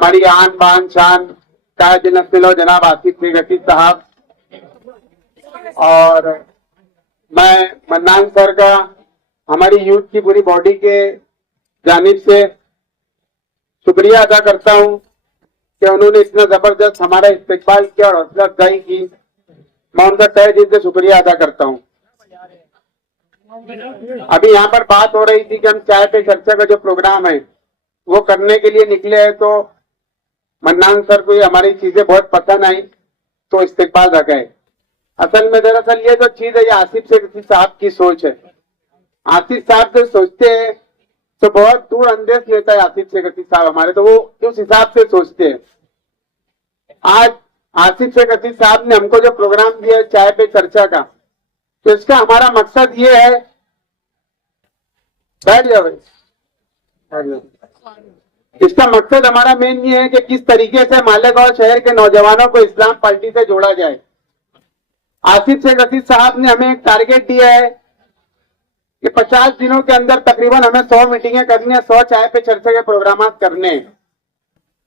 हमारी आन बान शान कायद नस्लो जनाब आसिफ शेख रशीद साहब, और मैं मन्नान सर का हमारी यूथ की पूरी बॉडी के जानिब से शुक्रिया अदा करता हूं कि उन्होंने इतना जबरदस्त हमारा इस्तेकबाल किया और हौसला अफजाई की। मैं उनका तहे दिल से शुक्रिया अदा करता हूं। अभी यहाँ पर बात हो रही थी कि हम चाय पे चर्चा का जो प्रोग्राम है वो करने के लिए निकले हैं, तो मन्नान सर को ये हमारी चीजें बहुत पसंद आई तो इस्तेकबाल रखा है। असल में दरअसल ये जो चीज है ये आसिफ शेख साहब की सोच है। आसिफ साहब जो सोचते हैं तो बहुत दूर अंदेश लेता है आसिफ शेख साहब हमारे, तो वो उस हिसाब से सोचते हैं। आज आसिफ शेख साहब ने हमको जो प्रोग्राम दिया है चाय पे चर्चा का, तो इसका हमारा मकसद ये है, बैठ जाओ भाई, इसका मकसद हमारा मेन ये है कि किस तरीके से मालेगांव शहर के नौजवानों को इस्लाम पार्टी से जोड़ा जाए। आसिफ शेख रशीद साहब ने हमें एक टारगेट दिया है कि 50 दिनों के अंदर तकरीबन हमें 100 मीटिंगें करनी है, 100 चाय पे चर्चा के प्रोग्राम करने हैं।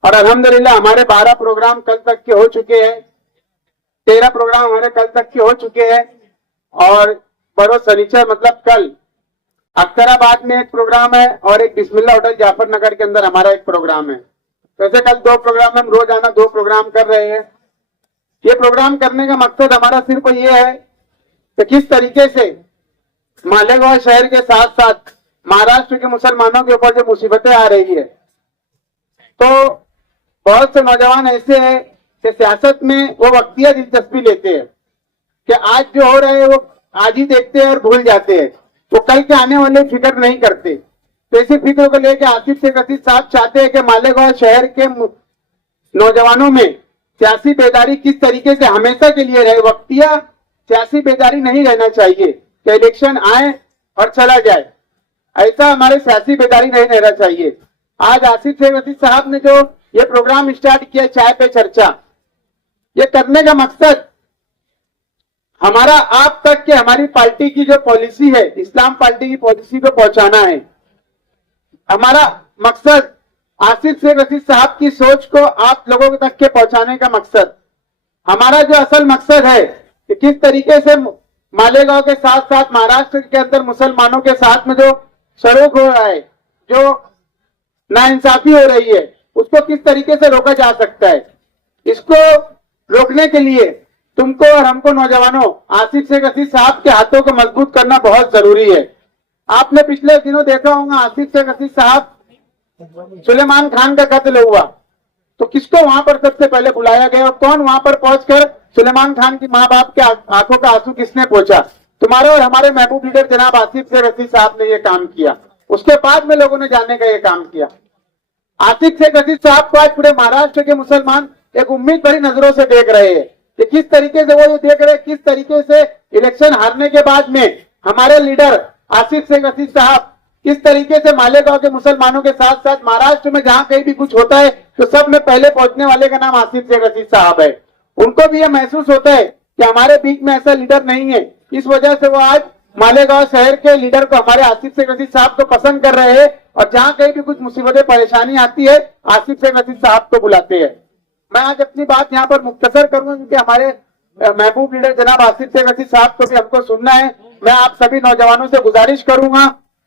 और अल्हम्दुलिल्लाह हमारे 12 प्रोग्राम कल तक के हो चुके हैं, 13 प्रोग्राम हमारे कल तक के हो चुके हैं। और बरोज शनिचर मतलब कल अख्तराबाद में एक प्रोग्राम है और एक बिस्मिल्लाह होटल जाफर नगर के अंदर हमारा एक प्रोग्राम है। वैसे कल 2 प्रोग्राम, हम रोजाना 2 प्रोग्राम कर रहे हैं। ये प्रोग्राम करने का मकसद हमारा सिर्फ ये है कि किस तरीके से मालेगांव शहर के साथ साथ महाराष्ट्र के मुसलमानों के ऊपर जो मुसीबतें आ रही है, तो बहुत से नौजवान ऐसे हैं कि सियासत में वो वक्तिया दिलचस्पी लेते हैं कि आज जो हो रहे हैं वो आज ही देखते हैं और भूल जाते हैं, वो कल के आने वाले फिक्र नहीं करते। तो इसी फिक्र को लेकर आसिफ शेख रशीद साहब चाहते हैं कि मालेगांव शहर के नौजवानों में सियासी बेदारी किस तरीके से हमेशा के लिए रहे। वक्तिया सियासी बेदारी नहीं रहना चाहिए कि इलेक्शन आए और चला जाए, ऐसा हमारे सियासी बेदारी नहीं रहना चाहिए। आज आसिफ शेख रशीद साहब ने जो ये प्रोग्राम स्टार्ट किया चाय पे चर्चा, ये करने का मकसद हमारा आप तक के हमारी पार्टी की जो पॉलिसी है, इस्लाम पार्टी की पॉलिसी को पहुंचाना है। हमारा मकसद आसिफ शेख रशीद साहब की सोच को आप लोगों तक के पहुंचाने का मकसद। हमारा जो असल मकसद है कि किस तरीके से मालेगांव के साथ साथ महाराष्ट्र के अंदर मुसलमानों के साथ में जो सलूक हो रहा है, जो नाइंसाफी हो रही है, उसको किस तरीके से रोका जा सकता है। इसको रोकने के लिए तुमको और हमको नौजवानों आसिफ शेख रशीद साहब के हाथों को मजबूत करना बहुत जरूरी है। आपने पिछले दिनों देखा होगा आसिफ शेख रशीद साहब सुलेमान खान का कत्ल हुआ, तो किसको वहां पर सबसे पहले बुलाया गया और कौन वहां पर पहुंचकर सुलेमान खान की माँ बाप के आंखों का आंसू किसने पोंछा? तुम्हारे और हमारे महबूब लीडर जनाब आसिफ शेख रशीद साहब ने यह काम किया। उसके बाद में लोगों ने जानने का यह काम किया। आसिफ शेख रशीद साहब को आज पूरे महाराष्ट्र के मुसलमान एक उम्मीद भरी नजरों से देख रहे हैं कि किस तरीके से वो ये देख रहे हैं किस तरीके से इलेक्शन हारने के बाद में हमारे लीडर आसिफ शेख रशीद साहब किस तरीके से मालेगांव के मुसलमानों के साथ साथ महाराष्ट्र में जहां कहीं भी कुछ होता है तो सब में पहले पहुंचने वाले का नाम आसिफ शेख रशीद साहब है। उनको भी यह महसूस होता है कि हमारे बीच में ऐसा लीडर नहीं है, इस वजह से वो आज मालेगांव शहर के लीडर को हमारे आसिफ शेख रशीद साहब को पसंद कर रहे हैं और जहां कहीं भी कुछ मुसीबतें परेशानी आती है आसिफ शेख रशीद साहब को बुलाते हैं। मैं आज अपनी बात यहाँ पर मुख्तसर करूंगा क्योंकि हमारे महबूब लीडर जनाब आसिफ शेख रशीद साहब को भी हमको सुनना है। मैं आप सभी नौजवानों से गुजारिश करूंगा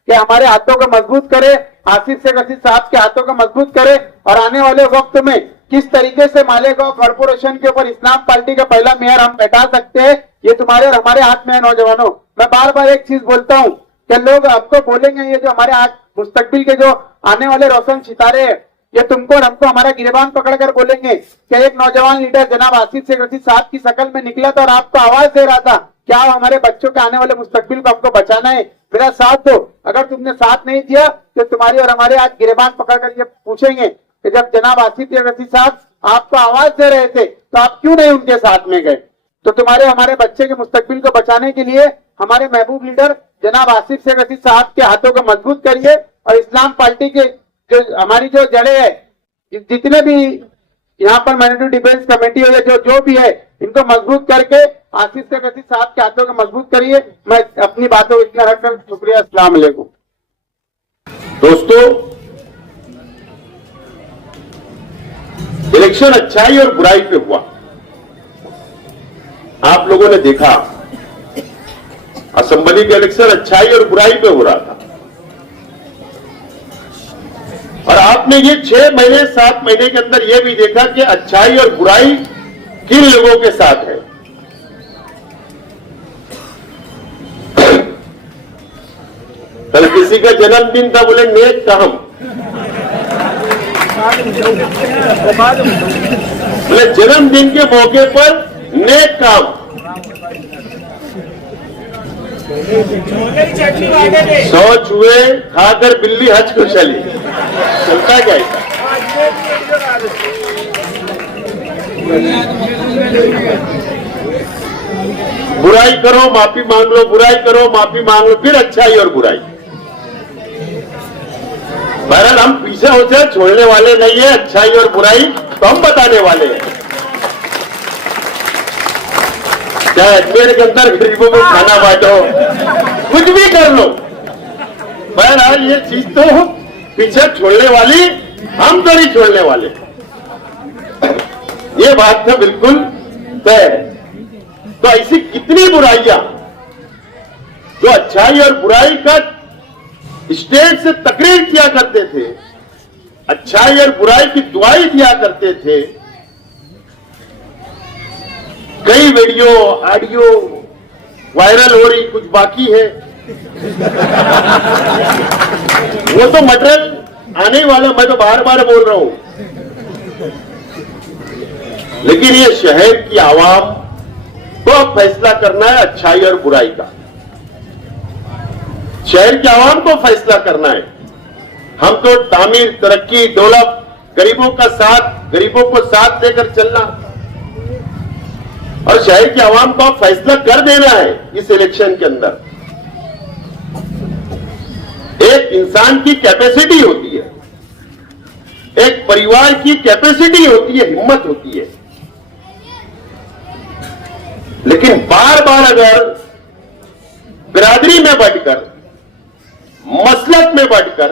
कि हमारे हाथों को मजबूत करे, आसिफ शेख रशीद साहब के हाथों को मजबूत करे और आने वाले वक्त में किस तरीके से मालेगांव कॉर्पोरेशन के ऊपर इस्लाम पार्टी का पहला मेयर हम बैठा सकते हैं, ये तुम्हारे और हमारे हाथ में है। नौजवानों, मैं बार बार एक चीज बोलता हूँ कि लोग आपको बोलेंगे ये जो हमारे आज मुस्तकबिल के जो आने वाले रोशन सितारे हैं, ये तुमको और हमको हमारा गिरबान पकड़कर बोलेंगे कि एक नौजवान लीडर जनाब आसिफ शेख रशीद साहब की शक्ल में निकला था और आपको आवाज दे रहा था क्या हमारे बच्चों के आने वाले मुस्तकबिल को हमको बचाना है, मेरा साथ दो। अगर तुमने साथ नहीं दिया तो तुम्हारी और हमारे आज गिरबान पकड़कर ये पूछेंगे कि जब जनाब आसिफ शेख रशीद साहब आपको आवाज दे रहे थे तो आप क्यों नहीं उनके साथ में गए। तो तुम्हारे हमारे बच्चे के मुस्तकबिल को बचाने के लिए हमारे महबूब लीडर जनाब आसिफ शेख रशीद साहब के हाथों को मजबूत करिए और इस्लाम पार्टी के जो हमारी जो जड़ें है, जितने भी यहाँ पर माइनॉरिटी डिफेंस कमेटी हो या जो भी है, इनको मजबूत करके आसिफ शेख रशीद साहब के हाथों को मजबूत करिए। मैं अपनी बातों को इतना रखकर शुक्रिया, अस्सलाम वालेकुम। दोस्तों, इलेक्शन अच्छाई और बुराई पे हुआ। आप लोगों ने देखा असेंबली का इलेक्शन अच्छाई और बुराई पे हो रहा था, और आपने ये 6 महीने 7 महीने के अंदर यह भी देखा कि अच्छाई और बुराई किन लोगों के साथ है। कल किसी का जन्मदिन था, बोले नेक काम, बोले जन्मदिन के मौके पर नेक काम। सौ चूहे खाकर बिल्ली हज को चली, चलता क्या ऐसा? बुराई करो माफी मांग लो, बुराई करो माफी मांग लो, फिर अच्छाई और बुराई। बहरहाल हम पीछे होते छोड़ने वाले नहीं है, अच्छाई और बुराई तो हम बताने वाले हैं। चाहे अजमेर के अंदर गरीबों को खाना बांटो, कुछ भी कर लो, बहरहाल ये चीज तो पीछे छोड़ने वाली हम तो नहीं छोड़ने वाले, ये बात तो बिल्कुल तय है। तो ऐसी कितनी बुराइयां जो अच्छाई और बुराई का स्टेज से तकरीर किया करते थे, अच्छाई और बुराई की दुआई दिया करते थे। कई वीडियो ऑडियो वायरल हो रही, कुछ बाकी है, वो तो मटेरियल आने वाला, मैं तो बार बार बोल रहा हूं। लेकिन ये शहर की आवाम को अब फैसला करना है अच्छाई और बुराई का, शहर की आवाम को फैसला करना है। हम तो तामीर, तरक्की, डेवलप, गरीबों का साथ, गरीबों को साथ लेकर चलना, और शहर की आवाम को फैसला कर देना है इस इलेक्शन के अंदर। एक इंसान की कैपेसिटी होती है, एक परिवार की कैपेसिटी होती है, हिम्मत होती है, लेकिन बार बार अगर बिरादरी में बढ़कर, मसलक में बढ़कर,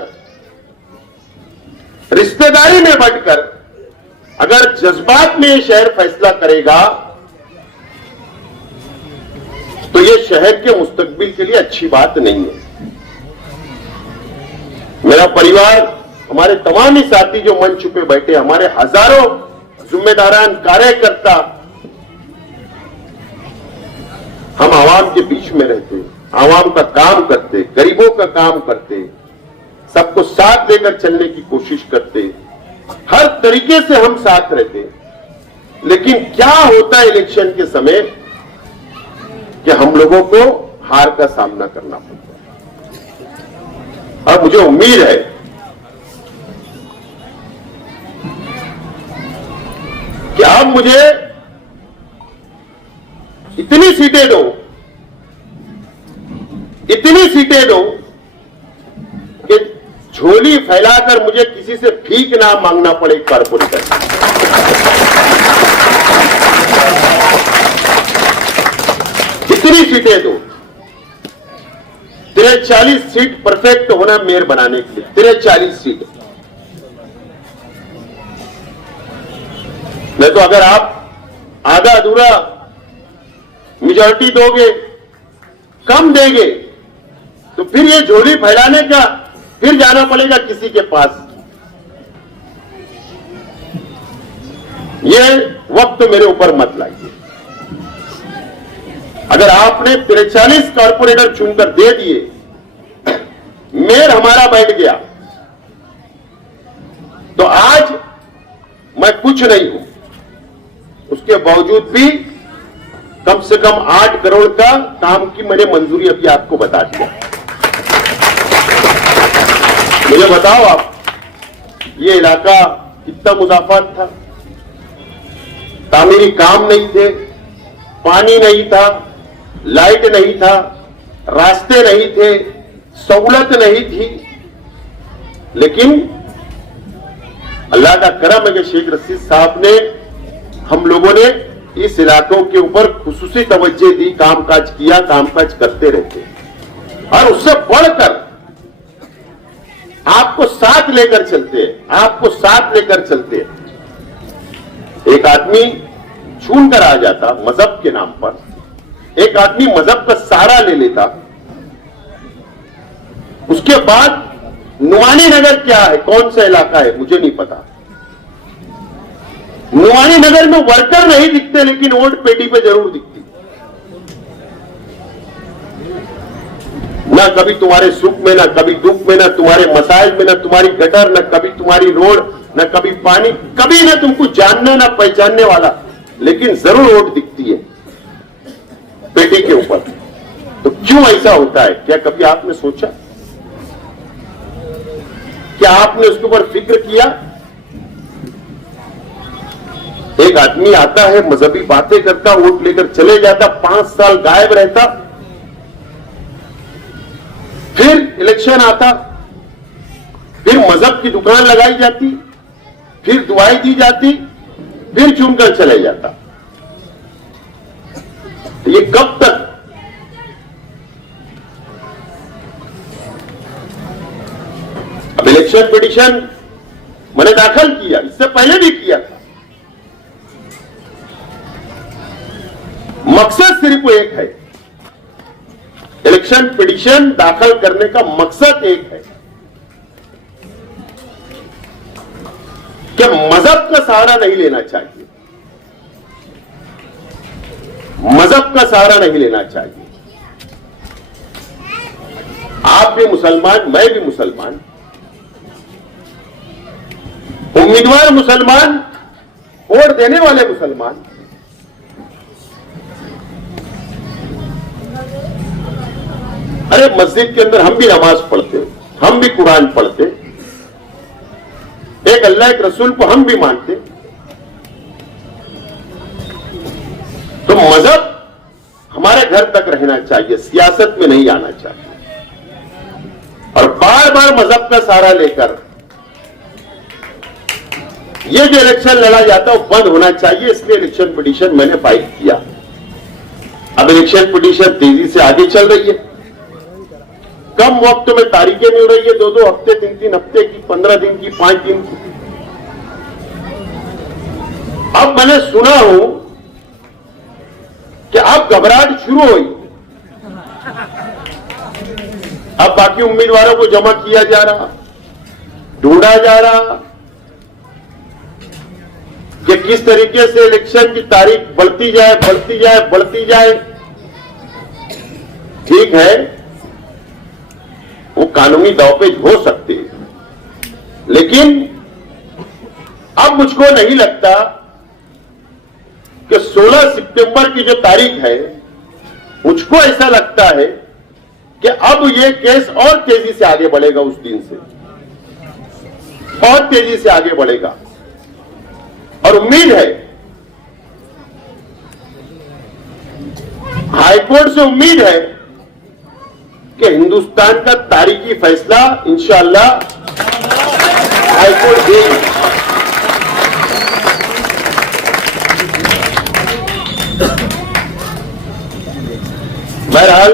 रिश्तेदारी में बढ़कर अगर जज्बात में ये शहर फैसला करेगा तो ये शहर के मुस्तकबिल के लिए अच्छी बात नहीं है। मेरा परिवार, हमारे तमाम ही साथी जो मंच पे बैठे, हमारे हजारों जिम्मेदारान कार्यकर्ता, हम आवाम के बीच में रहते, आवाम का काम करते, गरीबों का काम करते, सबको साथ लेकर चलने की कोशिश करते, हर तरीके से हम साथ रहते। लेकिन क्या होता है इलेक्शन के समय कि हम लोगों को हार का सामना करना पड़ता है। और मुझे उम्मीद है कि आप मुझे इतनी सीटें दो, इतनी सीटें दो कि झोली फैलाकर मुझे किसी से भीख ना मांगना पड़े कारपोरेटर। इतनी सीटें दो, 43 सीट परफेक्ट होना मेयर बनाने के लिए, 43 सीट। नहीं तो अगर आप आधा अधूरा मेजॉरिटी दोगे, कम देंगे, तो फिर ये झोली फैलाने का फिर जाना पड़ेगा किसी के पास। ये वक्त मेरे ऊपर मत लाइए। अगर आपने 43 कारपोरेटर चुनकर दे दिए, मेयर हमारा बैठ गया, तो आज मैं कुछ नहीं हूं, उसके बावजूद भी कम से कम 8 करोड़ का काम की मैंने मंजूरी अभी आपको बता दिया। मुझे बताओ आप, ये इलाका कितना मुनाफात था? तामीरी काम नहीं थे, पानी नहीं था, लाइट नहीं था, रास्ते नहीं थे, सहूलत नहीं थी। लेकिन अल्लाह का करम है कि शेख रशीद साहब ने, हम लोगों ने इस इलाकों के ऊपर खुसूसी तवज्जो दी, कामकाज किया, कामकाज करते रहते। और उससे बढ़कर आपको साथ लेकर चलते हैं, आपको साथ लेकर चलते हैं। एक आदमी छून कर आ जाता मजहब के नाम पर, एक आदमी मजहब का सहारा ले लेता, उसके बाद नुमानी नगर क्या है, कौन सा इलाका है मुझे नहीं पता, नुमानी नगर में वर्कर नहीं दिखते लेकिन वोट पेटी पे जरूर दिखती। ना कभी तुम्हारे सुख में, ना कभी दुख में, ना तुम्हारे मसाइल में, ना तुम्हारी गटर, ना कभी तुम्हारी रोड, ना कभी पानी, कभी ना तुमको जानना ना पहचानने वाला, लेकिन जरूर वोट दिखती है पेटी के ऊपर। तो क्यों ऐसा होता है? क्या कभी आपने सोचा? क्या आपने उसके ऊपर फिक्र किया? एक आदमी आता है, मजहबी बातें करता, वोट लेकर चले जाता, 5 साल गायब रहता, फिर इलेक्शन आता, फिर मजहब की दुकान लगाई जाती, फिर दुआई दी जाती, फिर चुनकर चले जाता। ये कब तक? अब इलेक्शन पिटीशन मैंने दाखिल किया, इससे पहले भी किया था। मकसद सिर्फ एक है, इलेक्शन पिटीशन दाखिल करने का मकसद एक है कि मजहब का सहारा नहीं लेना चाहिए, मजहब का सहारा नहीं लेना चाहिए। आप भी मुसलमान, मैं भी मुसलमान, उम्मीदवार मुसलमान, वोट देने वाले मुसलमान। अरे मस्जिद के अंदर हम भी नमाज पढ़ते, हम भी कुरान पढ़ते, एक अल्लाह एक रसूल को हम भी मानते। तो मजहब हमारे घर तक रहना चाहिए, सियासत में नहीं आना चाहिए। और बार बार मजहब का सहारा लेकर ये जो इलेक्शन लड़ा जाता है वो बंद होना चाहिए। इसलिए इलेक्शन पिटीशन मैंने फाइल किया। अब इलेक्शन पिटीशन तेजी से आगे चल रही है, कम वक्त में तारीखें मिल रही है, 2-2 हफ्ते, 3-3 हफ्ते की, 15 दिन की, 5 दिन की। अब मैंने सुना हूं कि अब घबराहट शुरू हुई, अब बाकी उम्मीदवारों को जमा किया जा रहा, ढूंढा जा रहा कि किस तरीके से इलेक्शन की तारीख बढ़ती जाए, बढ़ती जाए, बढ़ती जाए। ठीक है, वो कानूनी दावपेच हो सकते हैं, लेकिन अब मुझको नहीं लगता कि 16 सितंबर की जो तारीख है, मुझको ऐसा लगता है कि अब ये केस और तेजी से आगे बढ़ेगा, उस दिन से और तेजी से आगे बढ़ेगा। और उम्मीद है, हाईकोर्ट से उम्मीद है कि हिंदुस्तान का तारीखी फैसला इंशाअल्लाह हाईकोर्ट देगी। बहरहाल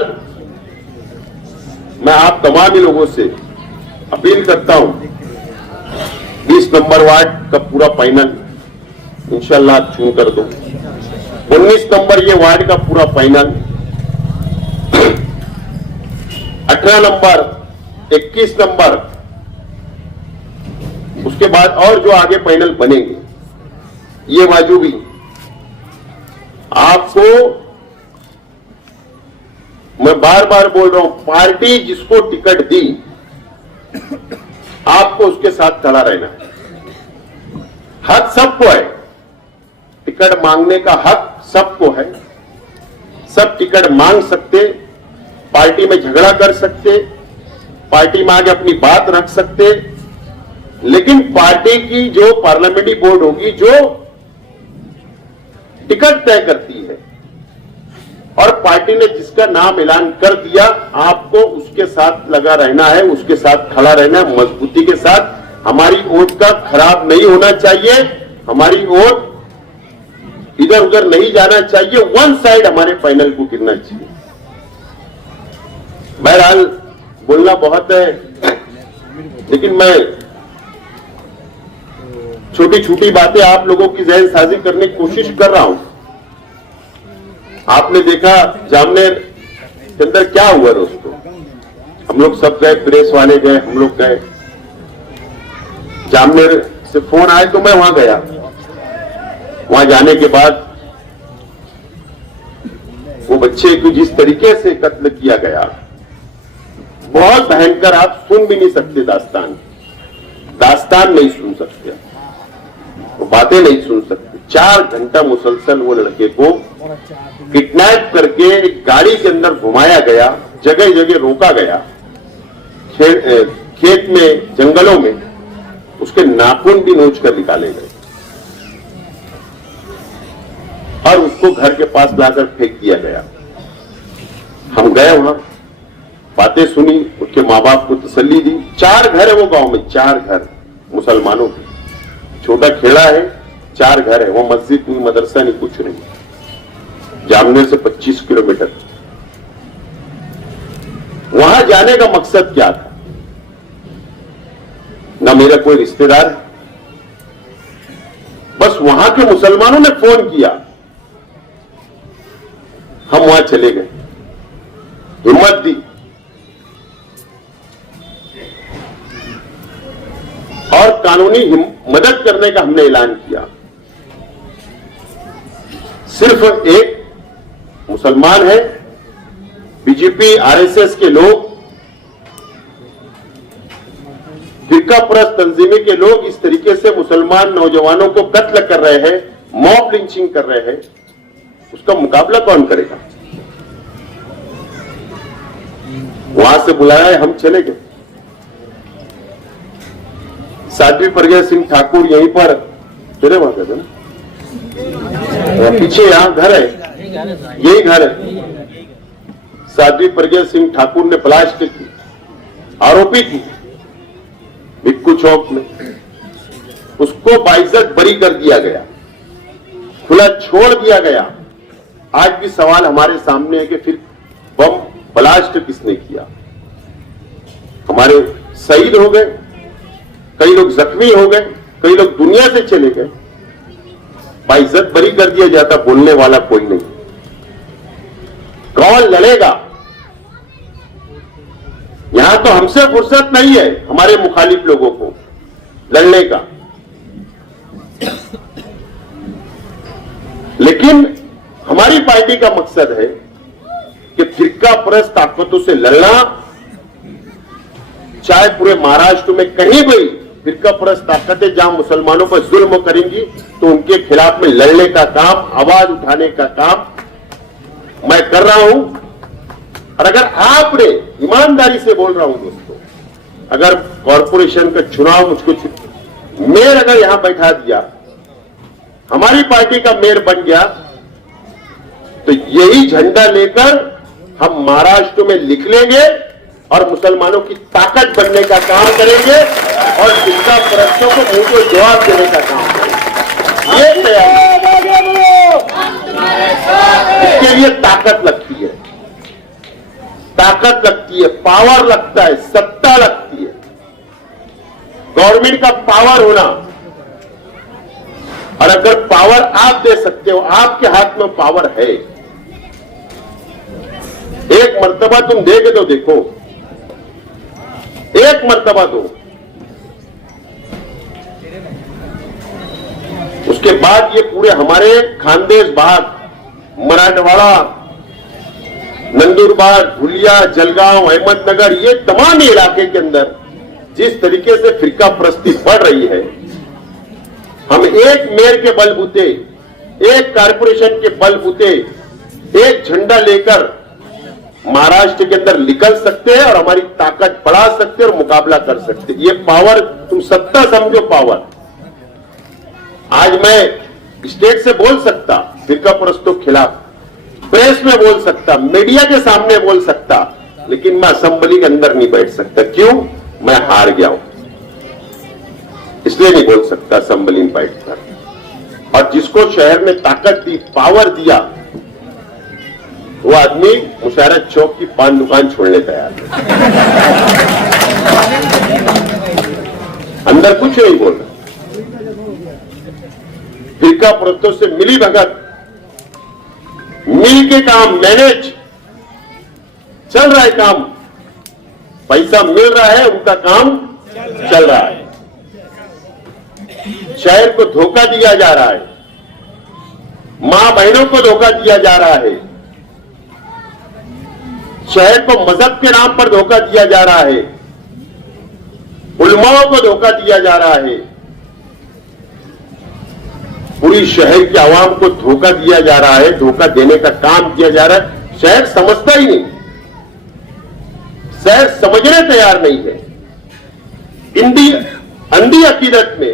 मैं आप तमाम ही लोगों से अपील करता हूं, 20 नंबर वार्ड का पूरा पैनल इंशाअल्लाह आप चुन कर दो, 19 नंबर ये वार्ड का पूरा पैनल, 18 नंबर, 21 नंबर, उसके बाद और जो आगे पैनल बनेंगे, ये बाजू भी आपको मैं बार बार बोल रहा हूं, पार्टी जिसको टिकट दी आपको उसके साथ खड़ा रहना है। हक सबको है, टिकट मांगने का हक सबको है, सब टिकट मांग सकते, पार्टी में झगड़ा कर सकते, पार्टी में आगे अपनी बात रख सकते, लेकिन पार्टी की जो पार्लियामेंट्री बोर्ड होगी जो टिकट तय करती है, और पार्टी ने जिसका नाम ऐलान कर दिया, आपको उसके साथ लगा रहना है, उसके साथ खड़ा रहना है, मजबूती के साथ। हमारी वोट का खराब नहीं होना चाहिए, हमारी वोट इधर उधर नहीं जाना चाहिए, वन साइड हमारे पैनल को गिरना चाहिए। बहरहाल बोलना बहुत है, लेकिन मैं छोटी छोटी बातें आप लोगों की जहन साजी करने की कोशिश कर रहा हूं। आपने देखा जामनेर के अंदर क्या हुआ दोस्तों, हम लोग सब गए, प्रेस वाले गए, हम लोग गए। जामनेर से फोन आए तो मैं वहां गया। वहां जाने के बाद वो बच्चे को जिस तरीके से कत्ल किया गया, बहुत भयंकर, आप सुन भी नहीं सकते दास्तान नहीं सुन सकते, वो बातें नहीं सुन सकते। 4 घंटा मुसलसल वो लड़के को किडनैप करके एक गाड़ी के अंदर घुमाया गया, जगह जगह रोका गया, खेत में, जंगलों में उसके नाखून भी नोच कर निकाले गए और उसको घर के पास लाकर फेंक दिया गया। हम गए वहां, बातें सुनी, उसके माँ बाप को तसल्ली दी। 4 घर है वो गांव में, 4 घर मुसलमानों के, छोटा खेड़ा है, 4 घर है। वो मस्जिद नहीं, मदरसा नहीं, कुछ नहीं। जामनेर से 25 किलोमीटर। वहां जाने का मकसद क्या था? ना मेरा कोई रिश्तेदार है, बस वहां के मुसलमानों ने फोन किया, हम वहां चले गए, हिम्मत दी और कानूनी मदद करने का हमने ऐलान किया। सिर्फ एक मुसलमान है, बीजेपी आरएसएस के लोग, फिरका परस्त तंजीमें के लोग इस तरीके से मुसलमान नौजवानों को कत्ल कर रहे हैं, मॉब लिंचिंग कर रहे हैं, उसका मुकाबला कौन करेगा? वहां से बुलाया है, हम चले गए। साध्वी प्रज्ञा सिंह ठाकुर यहीं पर तेरे वहां का था ना, पीछे यहां घर है, यही घर है। साध्वी प्रज्ञा सिंह ठाकुर ने ब्लास्ट की, आरोपी थी भिक्खू चौक में, उसको बाइज्जत बरी कर दिया गया, खुला छोड़ दिया गया। आज भी सवाल हमारे सामने है कि फिर बम ब्लास्ट किसने किया? हमारे शहीद हो गए, कई लोग जख्मी हो गए, कई लोग दुनिया से चले गए, बाइज्जत बरी कर दिया जाता, बोलने वाला कोई नहीं। कौन लड़ेगा? यहां तो हमसे फुर्सत नहीं है हमारे मुखालिफ लोगों को लड़ने का, लेकिन हमारी पार्टी का मकसद है कि फिरका परस्त ताकतों से लड़ना। चाहे पूरे महाराष्ट्र में कहीं भी फिरका परस्त ताकतें जहां मुसलमानों पर जुल्म करेंगी तो उनके खिलाफ में लड़ने का काम, आवाज उठाने का काम मैं कर रहा हूं। और अगर आपने, ईमानदारी से बोल रहा हूं दोस्तों, अगर कॉरपोरेशन का चुनाव मुझको मेयर अगर यहां बैठा दिया, हमारी पार्टी का मेयर बन गया, तो यही झंडा लेकर हम महाराष्ट्र में लिख लेंगे और मुसलमानों की ताकत बनने का काम करेंगे और फिरका परस्तों को मुंह को जवाब देने का काम करेंगे। ये तैयारी, इसके लिए ताकत लगती है, ताकत लगती है, पावर लगता है, सत्ता लगती है, गवर्नमेंट का पावर होना। और अगर पावर आप दे सकते हो, आपके हाथ में पावर है, एक मर्तबा तुम देगे तो देखो, एक मर्तबा दो, उसके बाद ये पूरे हमारे खानदेश भाग, मराठवाड़ा, नंदुरबार, धुलिया, जलगांव, अहमदनगर, ये तमाम इलाके के अंदर जिस तरीके से फिरका परस्ती बढ़ रही है, हम एक मेयर के बलबूते, एक कारपोरेशन के बलबूते, एक झंडा लेकर महाराष्ट्र के अंदर निकल सकते हैं और हमारी ताकत बढ़ा सकते हैं और मुकाबला कर सकते हैं। ये पावर, तुम सत्ता समझो पावर। आज मैं स्टेट से बोल सकता फिरका परस्तों के खिलाफ, प्रेस में बोल सकता, मीडिया के सामने बोल सकता, लेकिन मैं असेंबली के अंदर नहीं बैठ सकता। क्यों? मैं हार गया हूं, इसलिए नहीं बोल सकता असेंबली में बैठकर। और जिसको शहर में ताकत दी, पावर दिया, वो आदमी मुशारत चौक की पान दुकान छोड़ने तैयार है, अंदर कुछ नहीं बोल रहा। फिरका प्रस्तों से मिली भगत, मिल के काम मैनेज चल रहा है, काम पैसा मिल रहा है, उनका काम चल रहा है। शहर को धोखा दिया जा रहा है, मां बहनों को धोखा दिया जा रहा है, शहर को मजहब के नाम पर धोखा दिया जा रहा है, उलमाओं को धोखा दिया जा रहा है, पूरी शहर की आवाम को धोखा दिया जा रहा है, धोखा देने का काम किया जा रहा है। शहर समझता ही नहीं, शहर समझने तैयार नहीं है। अंधी अकीदत में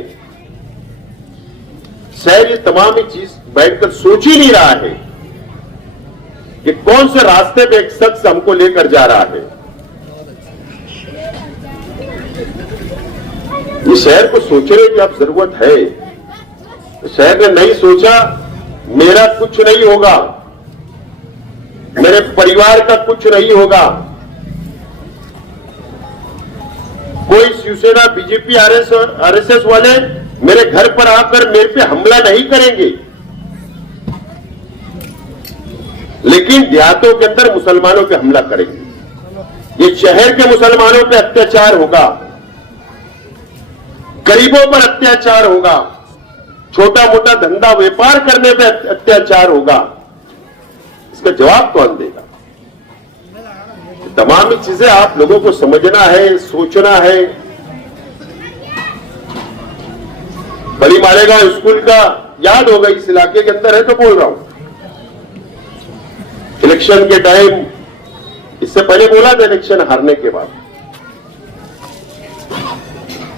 शहर ये तमाम ही चीज बैठकर सोच ही नहीं रहा है कि कौन से रास्ते पे एक शख्स हमको लेकर जा रहा है। ये शहर को सोचने की अब जरूरत है। शहर ने नहीं सोचा, मेरा कुछ नहीं होगा, मेरे परिवार का कुछ नहीं होगा, कोई शिवसेना बीजेपी आरएसएस वाले मेरे घर पर आकर मेरे पे हमला नहीं करेंगे, लेकिन देहातों के अंदर मुसलमानों पे हमला करेंगे। ये शहर के मुसलमानों पे अत्याचार होगा, गरीबों पर अत्याचार होगा, छोटा मोटा धंधा व्यापार करने पे अत्याचार होगा। इसका जवाब कौन देगा? तमाम चीजें आप लोगों को समझना है, सोचना है। बड़ी मालेगांव स्कूल का याद होगा, इस इलाके के अंदर है तो बोल रहा हूं। इलेक्शन के टाइम, इससे पहले बोला था इलेक्शन हारने के बाद,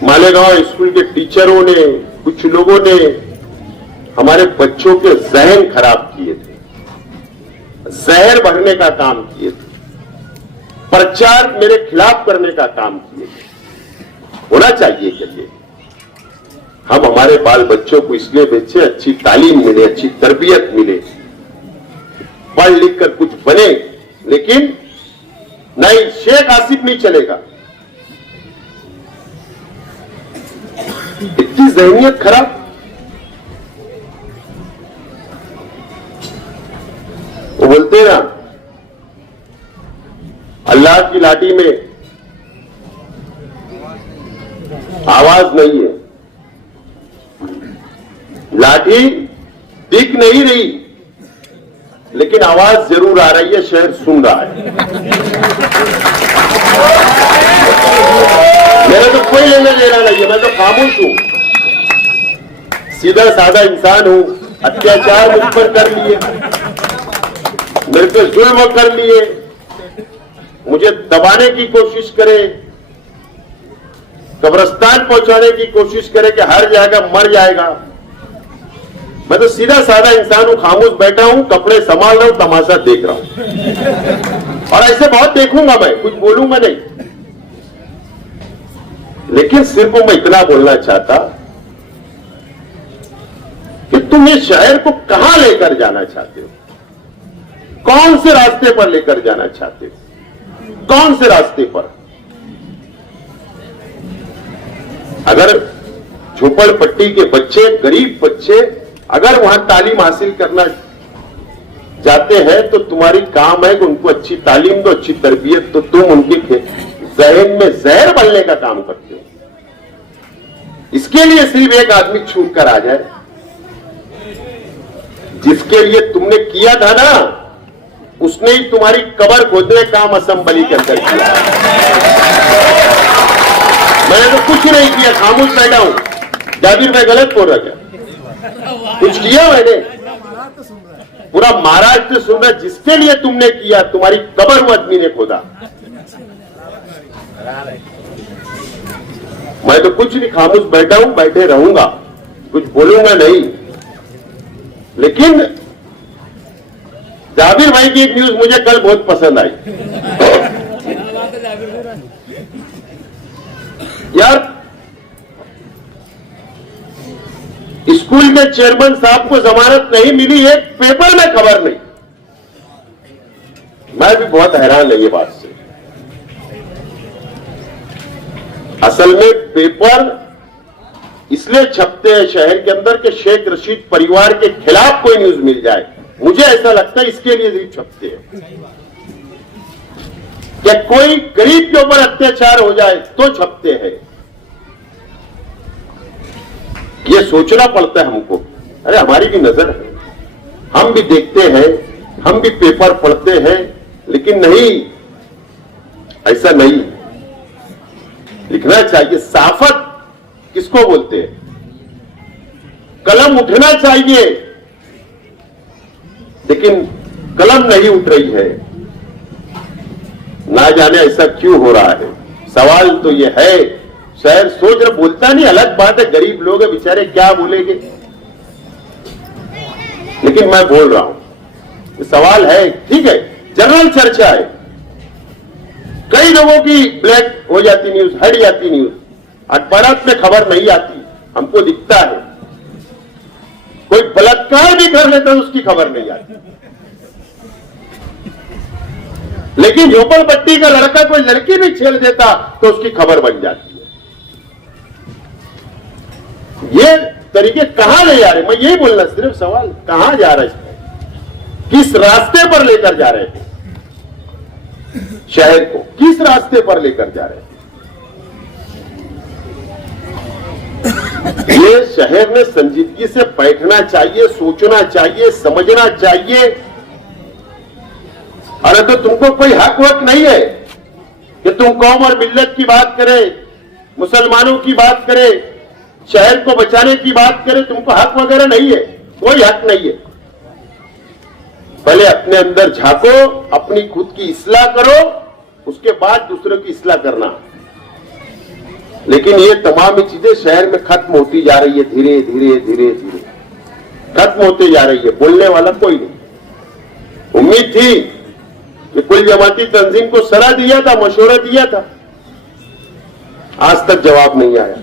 मालेगांव स्कूल के टीचरों ने, कुछ लोगों ने हमारे बच्चों के जहन खराब किए थे, जहर भरने का काम किए थे, प्रचार मेरे खिलाफ करने का काम किए थे। होना चाहिए कि ये हम हमारे बाल बच्चों को इसलिए भेजे अच्छी तालीम मिले, अच्छी तरबियत मिले, पढ़ लिख कर कुछ बने, लेकिन नहीं, शेख आसिफ नहीं चलेगा। इतनी जहनियत खराब। वो बोलते ना, अल्लाह की लाठी में आवाज नहीं है, लाठी दिख नहीं रही लेकिन आवाज जरूर आ रही है, शहर सुन रहा है। मेरा तो कोई लेना देना नहीं है, मैं तो खामोश हूं, सीधा साधा इंसान हूं। अत्याचार मुझ पर कर लिए, मेरे पे जुल्म कर लिए, मुझे दबाने की कोशिश करे, कब्रिस्तान पहुंचाने की कोशिश करे कि हर जाएगा मर जाएगा। मैं तो सीधा साधा इंसान हूं, खामोश बैठा हूं, कपड़े संभाल रहा हूं, तमाशा देख रहा हूं, और ऐसे बहुत देखूंगा, मैं कुछ बोलूंगा नहीं। लेकिन सिर्फ मैं इतना बोलना चाहता कि तुम इस शहर को कहां लेकर जाना चाहते हो, कौन से रास्ते पर लेकर जाना चाहते हो, कौन से रास्ते पर? अगर झोपड़पट्टी के बच्चे, गरीब बच्चे अगर वहां तालीम हासिल करना जाते हैं तो तुम्हारी काम है कि उनको अच्छी तालीम दो, अच्छी तरबियत, तो तुम उनके जहन में जहर भरने का काम करते हो। इसके लिए सिर्फ एक आदमी छूट कर आ जाए, जिसके लिए तुमने किया था ना, उसने ही तुम्हारी कब्र खोदने का काम असेंबली के अंदर किया। मैंने तो कुछ नहीं किया, खामोश बैठा हूं। जाबिर भाई गलत बोल रहा क्या? कुछ किया मैंने? पूरा महाराष्ट्र सुन रहा, जिसके लिए तुमने किया, तुम्हारी कब्र वो आदमी ने खोदा। मैं तो कुछ नहीं, खामोश बैठा हूं, बैठे रहूंगा, कुछ बोलूंगा नहीं। लेकिन जाबिर भाई की एक न्यूज मुझे कल बहुत पसंद आई। यार, स्कूल के चेयरमैन साहब को जमानत नहीं मिली, एक पेपर में खबर नहीं। मैं भी बहुत हैरान है ये बात से। असल में पेपर इसलिए छपते हैं शहर के अंदर के शेख रशीद परिवार के खिलाफ कोई न्यूज मिल जाए, मुझे ऐसा लगता है इसके लिए भी छपते हैं कि कोई गरीब के ऊपर अत्याचार हो जाए तो छपते हैं। ये सोचना पड़ता है हमको। अरे हमारी भी नजर है, हम भी देखते हैं, हम भी पेपर पढ़ते हैं, लेकिन नहीं, ऐसा नहीं लिखना चाहिए। साफत किसको बोलते हैं? कलम उठना चाहिए, लेकिन कलम नहीं उठ रही है। ना जाने ऐसा क्यों हो रहा है। सवाल तो ये है, शहर सोच रहा, बोलता नहीं, अलग बात है, गरीब लोग हैं बेचारे, क्या बोलेंगे, लेकिन मैं बोल रहा हूं, सवाल है, ठीक है, जनरल चर्चा है। कई लोगों की ब्लैक हो जाती न्यूज, हट जाती न्यूज, अखबारात में खबर नहीं आती, हमको दिखता है। कोई बलात्कार भी कर लेता है, उसकी खबर नहीं आती, लेकिन झोपड़पट्टी का लड़का कोई लड़की भी छेड़ देता तो उसकी खबर बन जाती है। ये तरीके कहां ले जा रहे, मैं यही बोलना, सिर्फ सवाल कहां जा रहा है, किस रास्ते पर लेकर जा रहे थे शहर को, किस रास्ते पर लेकर जा रहे थे। ये शहर में संजीदगी से बैठना चाहिए, सोचना चाहिए, समझना चाहिए। अरे तो तुमको कोई हक वक नहीं है कि तुम कौम और मिल्लत की बात करे, मुसलमानों की बात करे, शहर को बचाने की बात करे, तुमको हक वगैरह नहीं है, कोई हक नहीं है। पहले अपने अंदर झांको, अपनी खुद की इस्लाह करो, उसके बाद दूसरों की इस्लाह करना। लेकिन ये तमाम ही चीजें शहर में खत्म होती जा रही है, धीरे धीरे धीरे धीरे खत्म होती जा रही है। बोलने वाला कोई नहीं। उम्मीद थी कि कुल जमाती तंजीम को सलाह दिया था, मशवरा दिया था, आज तक जवाब नहीं आया।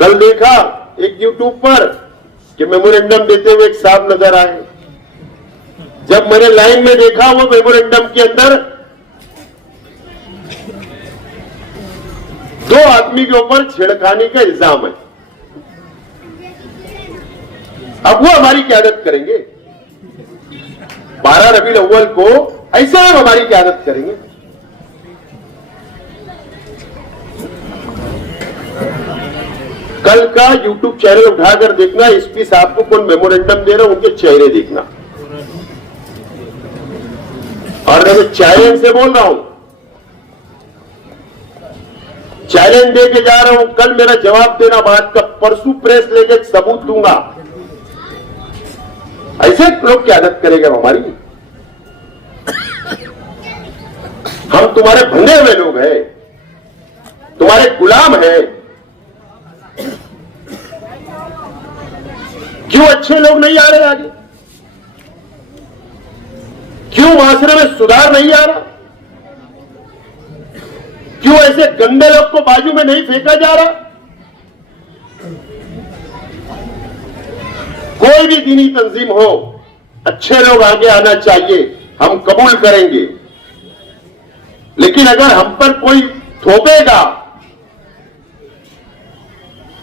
कल देखा एक यूट्यूब पर कि मेमोरेंडम देते हुए एक साहब नजर आए। जब मैंने लाइन में देखा, वो मेमोरेंडम के अंदर 2 आदमी के ऊपर छेड़खानी का इल्जाम है। अब वो हमारी क्यादत करेंगे 12 रबीउल अव्वल को, ऐसे हम हमारी क्यादत करेंगे। कल का यूट्यूब चैनल उठाकर देखना, एसपी साहब को कौन मेमोरेंडम दे रहा, उनके चेहरे देखना। और मैं चैलेंज से बोल रहा हूं, चैलेंज दे के जा रहा हूं, कल मेरा जवाब देना बात का, परसों प्रेस लेके सबूत दूंगा। ऐसे लोग क्यादत करेंगे हमारी? हम तुम्हारे बंधे हुए लोग हैं, तुम्हारे गुलाम हैं। क्यों अच्छे लोग नहीं आ रहे आगे? क्यों माशरे में सुधार नहीं आ रहा? क्यों ऐसे गंदे लोग को बाजू में नहीं फेंका जा रहा? कोई भी दीनी तंजीम हो, अच्छे लोग आगे आना चाहिए, हम कबूल करेंगे। लेकिन अगर हम पर कोई थोपेगा,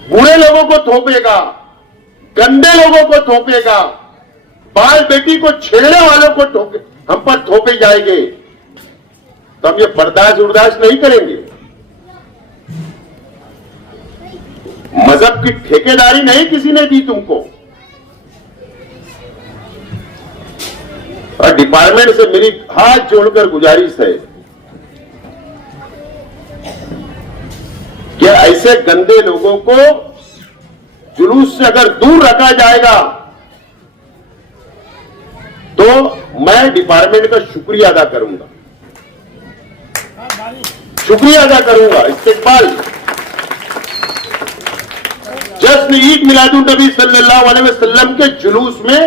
बुरे लोगों को थोपेगा, गंदे लोगों को थोपेगा, बाल बेटी को छेड़ने वालों को हम पर थोपे जाएंगे, तो हम ये बर्दाश्त नहीं करेंगे। मजहब की ठेकेदारी नहीं किसी ने दी तुमको। और डिपार्टमेंट से मेरी हाथ जोड़कर गुजारिश है कि ऐसे गंदे लोगों को जुलूस से अगर दूर रखा जाएगा तो मैं डिपार्टमेंट का शुक्रिया अदा करूंगा, शुक्रिया अदा करूंगा। इस्तेकबाल जश्न ईद मिलादुन नबी सल्लल्लाहु अलैहि वसल्लम के जुलूस में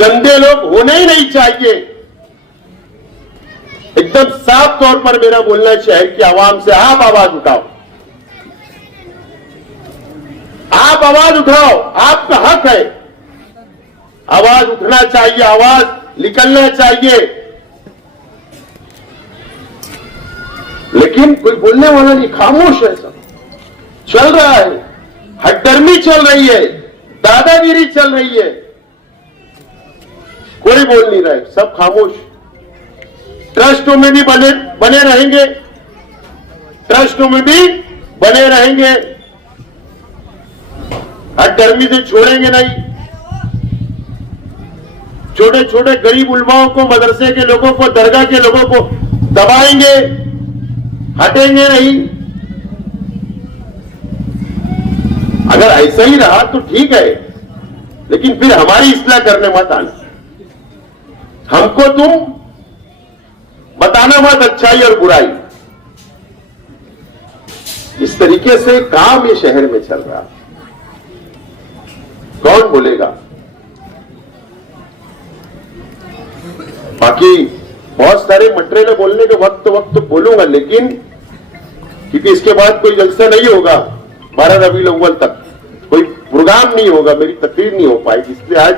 गंदे लोग होने ही नहीं चाहिए। एकदम साफ तौर पर मेरा बोलना है शहर की आवाम से, आप आवाज उठाओ, आप आवाज उठाओ, आपका हक है, आवाज उठना चाहिए, आवाज निकलना चाहिए। लेकिन कोई बोलने वाला नहीं, खामोश है, सब चल रहा है। हठधर्मी चल रही है, दादागिरी चल रही है, कोई बोल नहीं रहा है, सब खामोश। ट्रस्टों में भी बने रहेंगे, ट्रस्टों में भी बने रहेंगे, हठधर्मी से छोड़ेंगे नहीं। छोटे छोटे गरीब उलमाओं को, मदरसे के लोगों को, दरगाह के लोगों को दबाएंगे, हटेंगे नहीं। अगर ऐसा ही रहा तो ठीक है, लेकिन फिर हमारी इस्लाह करने मत आना। हमको तुम बताना मत अच्छाई और बुराई। इस तरीके से काम ये शहर में चल रहा, कौन बोलेगा? बाकी बहुत सारे मटेरियल बोलने के वक्त बोलूंगा, लेकिन क्योंकि इसके बाद कोई जलसा नहीं होगा 12 रबीउल अव्वल तक, कोई प्रोग्राम नहीं होगा, मेरी तकरीर नहीं हो पाएगी, इसलिए आज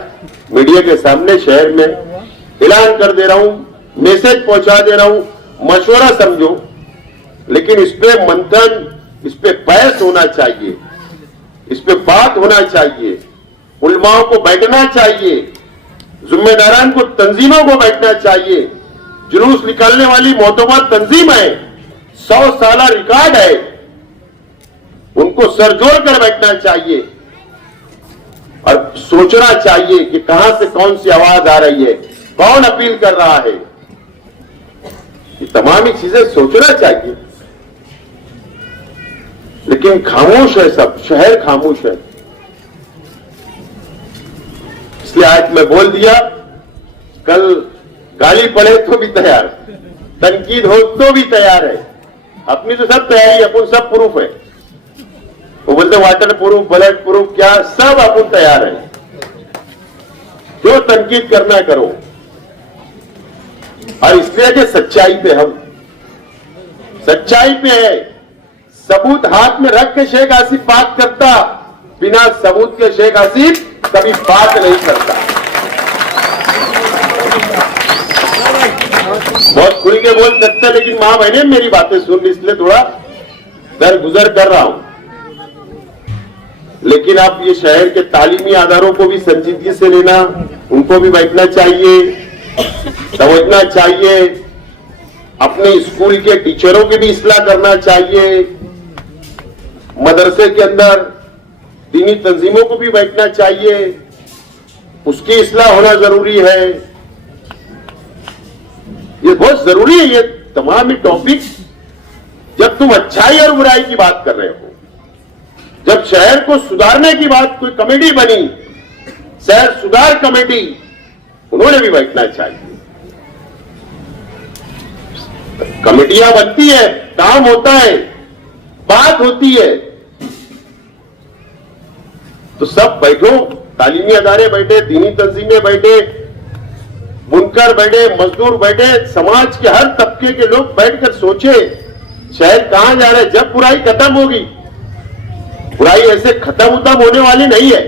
मीडिया के सामने शहर में ऐलान कर दे रहा हूं, मैसेज पहुंचा दे रहा हूं, मशवरा समझो, लेकिन इस पे मंथन, इस पे बहस होना चाहिए, इस पे बात होना चाहिए, उलमाओं को बैठना चाहिए, जिम्मेदारान को, तंजीमों को बैठना चाहिए। जुलूस निकालने वाली मोतबर तंजीम है, 100 साल रिकॉर्ड है, उनको सरजोड़ कर बैठना चाहिए और सोचना चाहिए कि कहां से कौन सी आवाज आ रही है, कौन अपील कर रहा है। ये तमाम ही चीजें सोचना चाहिए, लेकिन खामोश है सब, शहर खामोश है। इसलिए आज मैं बोल दिया, कल गाली पड़े तो भी तैयार, तनकीद हो तो भी तैयार है। अपनी तो सब तैयारी, अपन सब प्रूफ है, वो बोलते वाटर प्रूफ, ब्लड प्रूफ, क्या सब अपन तैयार है, जो तनकीद करना करो। और इसलिए कि सच्चाई पे, हम सच्चाई पे है, सबूत हाथ में रख के शेख आसिफ बात करता, बिना सबूत के शेख आसिफ कभी बात नहीं करता। बहुत खुल के बोल सकता, लेकिन मां बहने मेरी बातें सुन, इसलिए थोड़ा दर गुजर कर रहा हूं। लेकिन आप ये शहर के तालीमी आधारों को भी संजीदगी से लेना, उनको भी बैठना चाहिए, समझना चाहिए, अपने स्कूल के टीचरों की भी इस्लाह करना चाहिए, मदरसे के अंदर दीनी तंजीमों को भी बैठना चाहिए, उसकी इस्लाह होना जरूरी है। ये बहुत जरूरी है, ये तमाम टॉपिक। जब तुम अच्छाई और बुराई की बात कर रहे हो, जब शहर को सुधारने की बात, कोई कमेटी बनी, शहर सुधार कमेटी, उन्होंने भी बैठना चाहिए। कमेटियां बनती है, काम होता है, बात होती है, तो सब बैठो, तालीमी अदारे बैठे, दीनी तंजीमें बैठे, बुनकर बैठे, मजदूर बैठे, समाज के हर तबके के लोग बैठकर सोचे शहर कहां जा रहा है। जब बुराई खत्म होगी, बुराई ऐसे खत्म होने वाली नहीं है,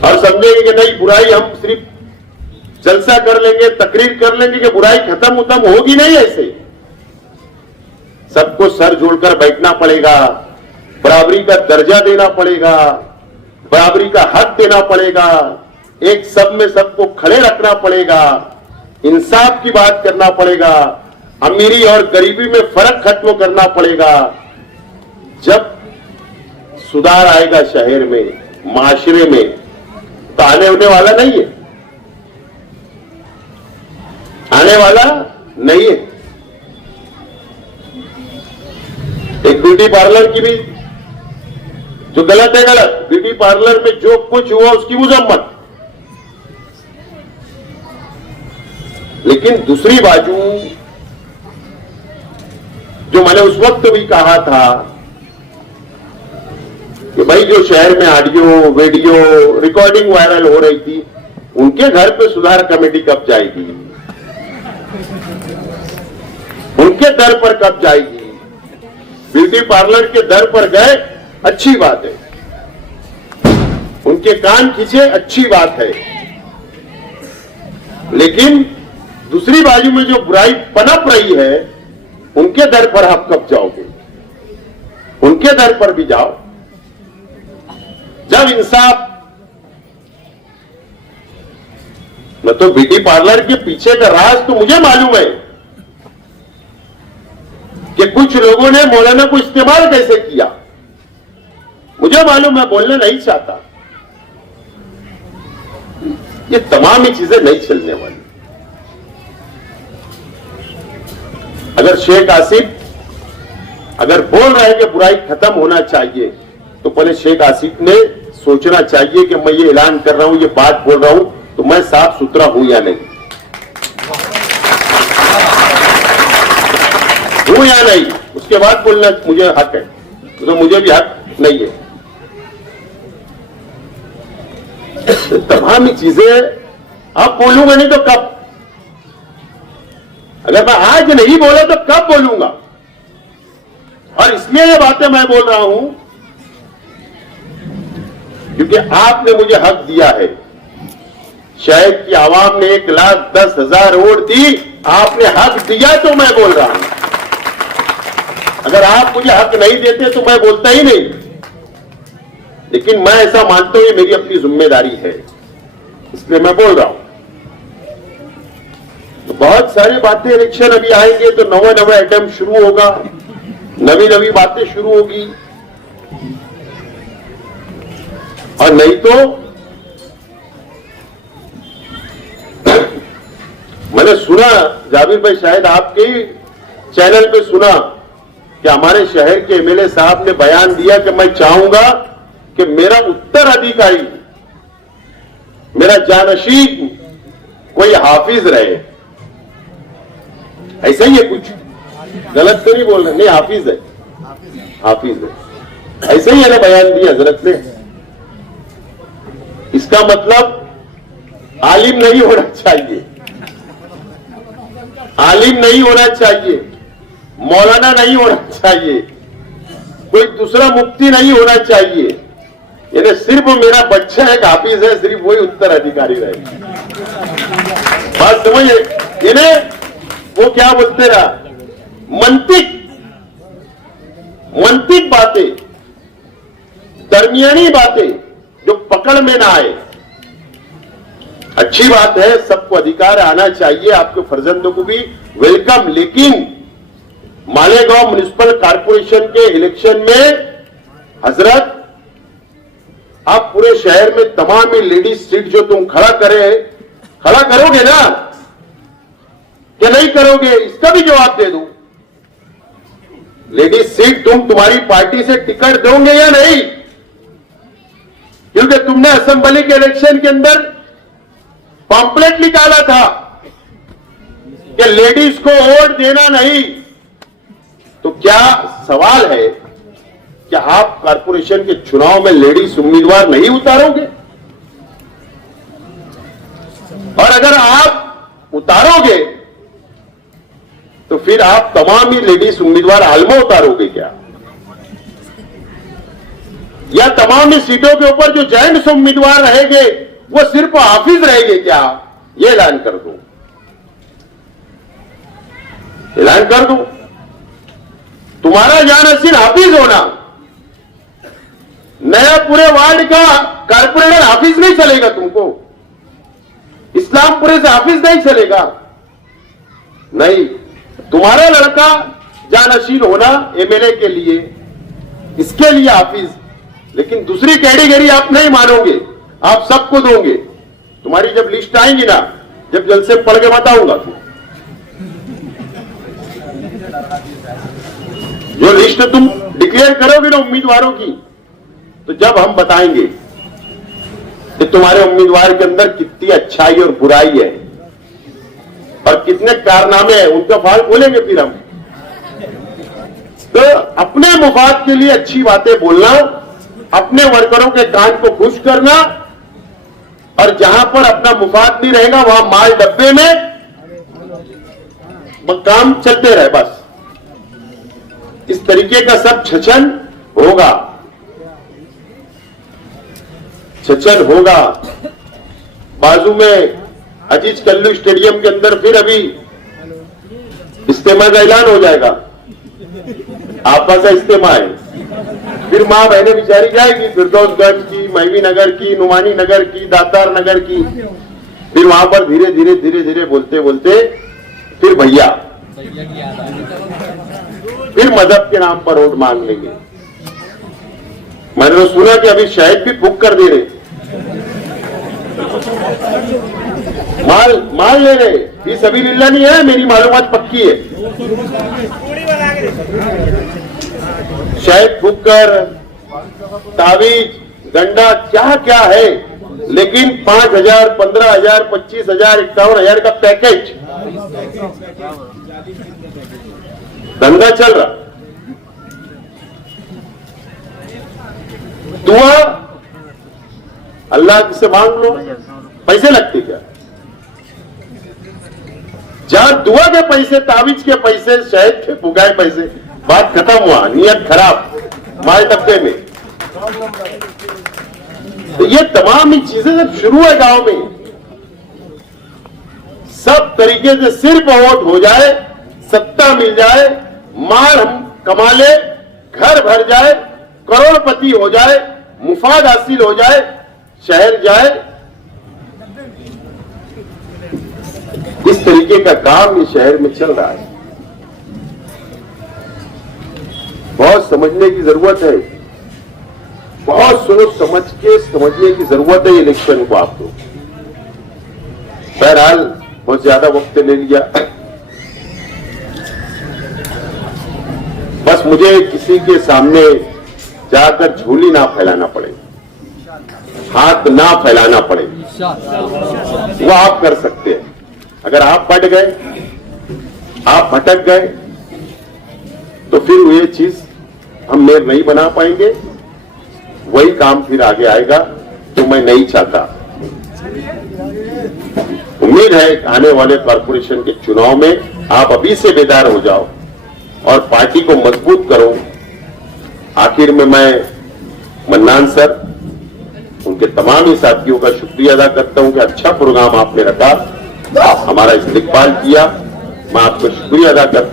और समझेंगे कि नहीं बुराई हम सिर्फ जलसा कर लेंगे, तकरीर कर लेंगे कि बुराई खत्म होगी, नहीं ऐसे। सबको सर जोड़कर बैठना पड़ेगा, बराबरी का दर्जा देना पड़ेगा, बराबरी का हक देना पड़ेगा, एक सब में सबको खड़े रखना पड़ेगा, इंसाफ की बात करना पड़ेगा, अमीरी और गरीबी में फर्क खत्म करना पड़ेगा। जब सुधार आएगा शहर में, माशरे में, तो आने होने वाला नहीं है, आने वाला नहीं है। एक ब्यूटी पार्लर की भी, जो गलत है गलत, ब्यूटी पार्लर में जो कुछ हुआ उसकी मजम्मत, लेकिन दूसरी बाजू जो मैंने उस वक्त भी कहा था कि भाई जो शहर में ऑडियो वीडियो रिकॉर्डिंग वायरल हो रही थी, उनके घर पे सुधार कमेटी कब जाएगी, उनके दर पर कब जाएगी। ब्यूटी पार्लर के दर पर गए, अच्छी बात है, उनके कान खींचे, अच्छी बात है, लेकिन दूसरी बाजू में जो बुराई पनप रही है, उनके दर पर आप कब जाओगे। उनके दर पर भी जाओ। जब इंसाफ, न तो ब्यूटी पार्लर के पीछे का राज तो मुझे मालूम है कि कुछ लोगों ने मौलाना को इस्तेमाल कैसे किया, मुझे मालूम है, बोलना नहीं चाहता। ये तमाम ही चीजें नहीं चलने वाली। अगर शेख आसिफ अगर बोल रहे हैं कि बुराई खत्म होना चाहिए, तो पहले शेख आसिफ ने सोचना चाहिए कि मैं ये ऐलान कर रहा हूं, ये बात बोल रहा हूं, तो मैं साफ सुथरा हूं या नहीं, हूं या नहीं, उसके बाद बोलना मुझे हक है, तो मुझे भी हक नहीं है। तमाम चीजें अब बोलूंगा नहीं तो कब? अगर मैं आज नहीं बोला तो कब बोलूंगा? और इसलिए ये बातें मैं बोल रहा हूं क्योंकि आपने मुझे हक दिया है। शायद की आवाम ने 1,10,000 वोट दी, आपने हक दिया तो मैं बोल रहा हूं। अगर आप मुझे हक नहीं देते तो मैं बोलता ही नहीं। लेकिन मैं ऐसा मानता हूं ये मेरी अपनी जिम्मेदारी है, इसलिए मैं बोल रहा हूं। तो बहुत सारी बातें, इलेक्शन अभी आएंगे तो नवा आइटम शुरू होगा, नवी बातें शुरू होगी, और नहीं तो मैंने सुना, जाबिर भाई शायद आपके चैनल पे सुना कि हमारे शहर के एमएलए साहब ने बयान दिया कि मैं चाहूंगा कि मेरा उत्तराधिकारी, मेरा जानशीं कोई हाफिज रहे। ऐसा ही है, कुछ गलत तो नहीं बोल रहे? नहीं, हाफिज है, हाफिज है, ऐसा ही है ना बयान दिया हजरत ने। इसका मतलब आलिम नहीं होना चाहिए, आलिम नहीं होना चाहिए, मौलाना नहीं होना चाहिए, कोई दूसरा मुफ्ती नहीं होना चाहिए, यानी सिर्फ मेरा बच्चा एक हाफिज है, सिर्फ वही उत्तराधिकारी रहे। बात समझिए, इन्हें वो क्या बोलते रहा, मंतिक बातें, दरमियानी बातें जो पकड़ में ना आए। अच्छी बात है, सबको अधिकार आना चाहिए, आपके फर्जंदों को भी वेलकम। लेकिन मालेगांव म्युनिसिपल कॉर्पोरेशन के इलेक्शन में हजरत, आप पूरे शहर में तमाम ही लेडीज सीट जो तुम खड़ा करोगे ना, क्या नहीं करोगे? इसका भी जवाब दे दूं। लेडीज सीट तुम्हारी पार्टी से टिकट दोगे या नहीं? क्योंकि तुमने असेंबली के इलेक्शन के अंदर पॉम्पलेट निकाला था कि लेडीज को वोट देना नहीं। तो क्या सवाल है कि आप कारपोरेशन के चुनाव में लेडीज उम्मीदवार नहीं उतारोगे? और अगर आप उतारोगे तो फिर आप तमाम ही लेडीज उम्मीदवार आलमा उतारोगे क्या? या तमाम ही सीटों के ऊपर जो जेंट्स उम्मीदवार रहेंगे वो सिर्फ हाफिज रहेंगे क्या? ये ऐलान कर दो, ऐलान कर दो। तुम्हारा जानशीन हाफिज होना, नया पूरे वार्ड का कारपोरेटर हाफिज नहीं चलेगा तुमको, इस्लामपुरे से हाफिज नहीं चलेगा, नहीं। तुम्हारा लड़का जानशीन होना एमएलए के लिए, इसके लिए हाफिज। लेकिन दूसरी कैटेगरी आप नहीं मानोगे, आप सबको दोगे। तुम्हारी जब लिस्ट आएंगी ना, जब जलसे पढ़ के बताऊंगा, जो लिस्ट तुम डिक्लेयर करोगे ना उम्मीदवारों की, तो जब हम बताएंगे कि तुम्हारे उम्मीदवार के अंदर कितनी अच्छाई और बुराई है और कितने कारनामे हैं, उनका फाल बोलेंगे फिर हम। तो अपने मुफाद के लिए अच्छी बातें बोलना, अपने वर्करों के कान को खुश करना, और जहां पर अपना मुफाद नहीं रहेगा वहां माल डब्बे में काम चलते रहे, बस इस तरीके का सब छचन होगा, छचन होगा। बाजू में अजीज कल्लू स्टेडियम के अंदर फिर अभी इस्तेमा का ऐलान हो जाएगा, आपका सा इस्तेमा है। फिर माँ बहने बेचारी जाएगी फिरदौसगंज की, महवी नगर की, नुमानी नगर की, दातार नगर की, फिर वहां पर धीरे धीरे धीरे धीरे बोलते बोलते फिर भैया, फिर मदद के नाम पर वोट मांग लेंगे। मैंने तो सुना कि अभी शहद भी फूंक कर दे रहे, माल ले रहे। ये सभी लीला नहीं है, मेरी मालूमात पक्की है। शहद फूंक कर, तावीज, गंडा, क्या क्या है, लेकिन 5,000, 15,000, 25,000, 51,000 का पैकेज धंधा चल रहा। दुआ अल्लाह से मांग लो, पैसे लगते क्या? जहां दुआ के पैसे, तावीज के पैसे, शहद के फुगाए पैसे, बात खत्म हुआ, नियत खराब, माल डब्बे में। तो ये तमाम ही चीजें जब शुरू है गांव में, सब तरीके से सिर्फ वोट हो जाए, सत्ता मिल जाए, माल हम कमा ले, घर भर जाए, करोड़पति हो जाए, मुफाद हासिल हो जाए, शहर जाए, इस तरीके का काम इस शहर में चल रहा है। बहुत समझने की जरूरत है, बहुत सोच समझ के समझने की जरूरत है इलेक्शन को आपको। बहरहाल बहुत ज्यादा वक्त ले लिया, बस मुझे किसी के सामने जाकर झोली ना फैलाना पड़े, हाथ ना फैलाना पड़े, वो आप कर सकते हैं। अगर आप पट गए, आप भटक गए, तो फिर ये चीज हम मेयर नहीं बना पाएंगे, वही काम फिर आगे आएगा जो मैं नहीं चाहता। उम्मीद है आने वाले कॉर्पोरेशन के चुनाव में आप अभी से बेदार हो जाओ और पार्टी को मजबूत करो। आखिर में मैं मन्नान सर, उनके तमाम ही साथियों का शुक्रिया अदा करता हूं कि अच्छा प्रोग्राम आपने रखा, हमारा इस्तेकबाल किया। मैं आपको शुक्रिया अदा करता हूं।